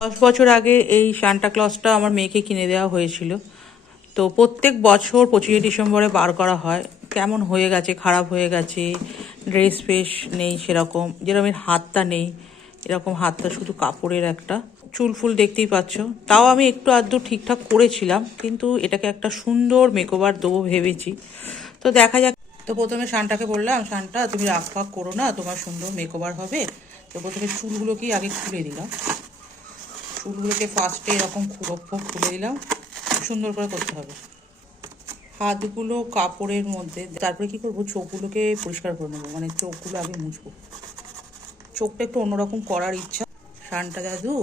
10 বছর আগে এই সান্টা ক্লজটা আমার মেয়েকে কিনে দেওয়া হয়েছিল। তো প্রত্যেক বছর 25শে ডিসেম্বরে বার করা হয়। কেমন হয়ে গেছে, খারাপ হয়ে গেছে, ড্রেস ফ্রেস নেই সেরকম, যেরকম এর হাতটা নেই, এরকম হাতটা শুধু কাপড়ের একটা, চুল ফুল দেখতেই পাচ্ছ। তাও আমি একটু আধটু ঠিকঠাক করেছিলাম, কিন্তু এটাকে একটা সুন্দর মেকওভার দেবো ভেবেছি। তো দেখা যাক। তো প্রথমে শানটাকে বললাম, শানটা তুমি রাগ ফাগ করো না, তোমার সুন্দর মেকওভার হবে। তো প্রথমে চুলগুলোকেই আগে খুলে দিলাম। চুলগুলোকে ফার্স্টে এরকম খুলে দিলাম, সুন্দর করে করতে হবে। হাতগুলো কাপড়ের মধ্যে, তারপরে কি করবো, চোখগুলোকে পরিষ্কার করে নেবো, মানে চোখগুলো আগে মুছবো। চোখটা একটু অন্যরকম করার ইচ্ছা। শানটা দাদু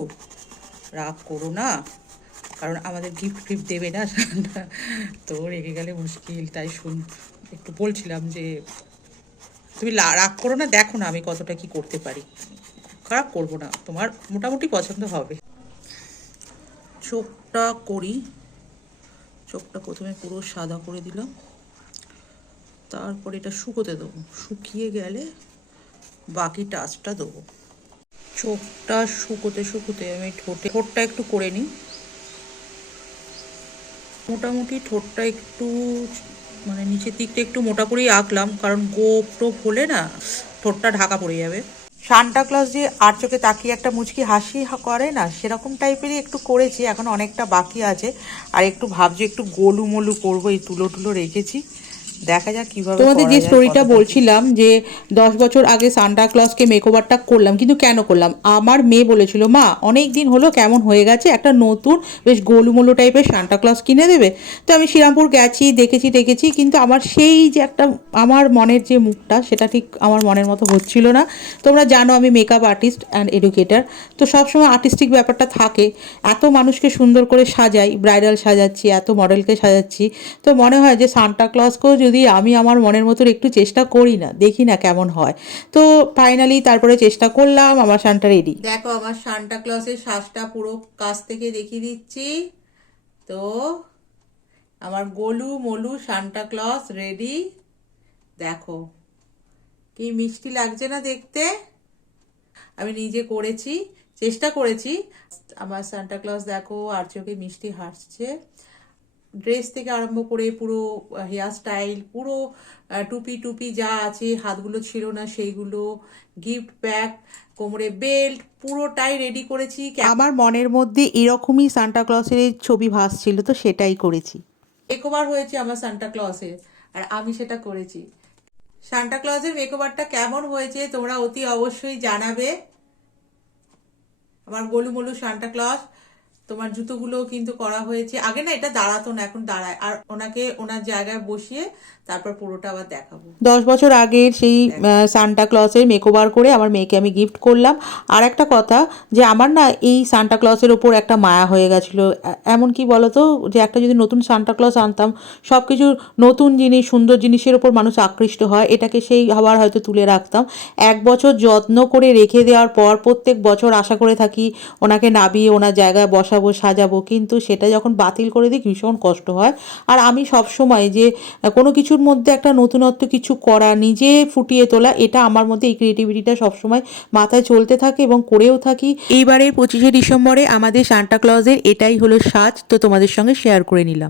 রাগ করো না, কারণ আমাদের গিফট ফিফট দেবে না শানটা, তো রেগে গেলে মুশকিল। তাই একটু বলছিলাম যে তুমি রাগ করো না, দেখো না আমি কতটা কি করতে পারি, খারাপ করবো না, তোমার মোটামুটি পছন্দ হবে। চোখটা করি। চোখটা প্রথমে পুরো সাদা করে দিলাম, তারপর এটা শুকোতে দেবো, শুকিয়ে গেলে বাকি টাচটা দেবো। চোখটা শুকোতে শুকোতে আমি ঠোঁটটা একটু করে নিই। মোটামুটি ঠোঁটটা একটু মানে নিচের দিকটা একটু মোটা করেই আঁকলাম, কারণ গোপ টোপ হলে না ঠোঁটটা ঢাকা পড়ে যাবে। সান্টা ক্লজ যে আর চোখে তাকিয়ে একটা মুচকি হাসি করে না, সেরকম টাইপেরই একটু করেছি, এখন অনেকটা বাকি আছে। আর একটু ভাবছি একটু গোলু মোলু করবো, এই তুলো টুলো রেখেছি, দেখা যাক কিভাবে। তোমাদের যে স্টোরিটা বলছিলাম যে 10 বছর আগে সান্টা ক্লজকে মেকওভারটা করলাম, কিন্তু কেন করলাম, আমার মেয়ে বলেছিল মা অনেক দিন হলো কেমন হয়ে গেছে, একটা নতুন বেশ গোলুমোলু টাইপের সান্টা ক্লজ কিনে দেবে। তো আমি শ্রীরামপুর গেছি, দেখেছি, কিন্তু আমার সেই যে একটা আমার মনের যে মুখটা, সেটা ঠিক আমার মনের মতো হচ্ছিল না। তোমরা জানো আমি মেকআপ আর্টিস্ট অ্যান্ড এডুকেটার, তো সবসময় আর্টিস্টিক ব্যাপারটা থাকে। এত মানুষকে সুন্দর করে সাজাই, ব্রাইডাল সাজাচ্ছি, এত মডেলকে সাজাচ্ছি, তো মনে হয় যে সান্টা ক্লজকেও যদি আমি আমার মনের মতো একটু চেষ্টা করি না, দেখি না কেমন হয়। তো ফাইনালি তারপরে চেষ্টা করলাম, আমার সান্টা রেডি। দেখো আমার সান্টা ক্লজের শ্বাসটা পুরো কাছ থেকে দেখিয়ে দিচ্ছি। তো আমার গোলু মোলু সান্টা ক্লজ রেডি। দেখো কি মিষ্টি লাগছে না দেখতে। আমি নিজে করেছি, চেষ্টা করেছি। আমার সান্টা ক্লজ দেখো আর চোখে মিষ্টি হাসছে। ড্রেস থেকে আরম্ভ করে পুরো হেয়ার স্টাইল, পুরো টুপি টুপি যা আছে, হাতগুলো ছিল না সেইগুলো, গিফট ব্যাগ, কোমরে বেল্ট, পুরোটাই রেডি করেছি। আমার মনের মধ্যে এরকমই সান্টা ক্লজের ছবি ভাসছিল, তো সেটাই করেছি। মেকওভার হয়েছে আমার সান্টা ক্লজের, আর আমি সেটা করেছি। সান্টা ক্লজের মেকওভারটা কেমন হয়েছে তোমরা অতি অবশ্যই জানাবে। আমার গোলুমোলু সান্টা ক্লজ, তোমার জুতোগুলো কিন্তু করা হয়েছে। আগে না এটা দাঁড়াতো না, এখন দাঁড়ায়। আর ওনাকে ওনার জায়গায় বসিয়ে তারপর পুরোটা আবার দেখাবো। 10 বছর আগের সেই সান্টা ক্লজের মেকওভার করে আমার মেয়েকে আমি গিফট করলাম। আর একটা কথা, যে আমার না এই সান্টা ক্লজের ওপর একটা মায়া হয়ে গেছিলো। এমন কি বলতো, যে একটা যদি নতুন সান্টা ক্লজ আনতাম, সব কিছু নতুন জিনিস, সুন্দর জিনিসের ওপর মানুষ আকৃষ্ট হয়, এটাকে সেই আবার হয়তো তুলে রাখতাম। 1 বছর যত্ন করে রেখে দেওয়ার পর প্রত্যেক বছর আশা করে থাকি ওনাকে নাবিয়ে ওনার জায়গায় বসাবো, সাজাবো, কিন্তু সেটা যখন বাতিল করে দিই ভীষণ কষ্ট হয়। আর আমি সব সময় যে কোনো কিছুর মধ্যে একটা নতুনত্ব কিছু করা, নিজে ফুটিয়ে তোলা, এটা আমার মধ্যে এই ক্রিয়েটিভিটিটা সবসময় মাথায় চলতে থাকে এবং করেও থাকি। এইবারের 25শে ডিসেম্বরে আমাদের সান্টা ক্লজের এটাই হলো সাজ, তো তোমাদের সঙ্গে শেয়ার করে নিলাম।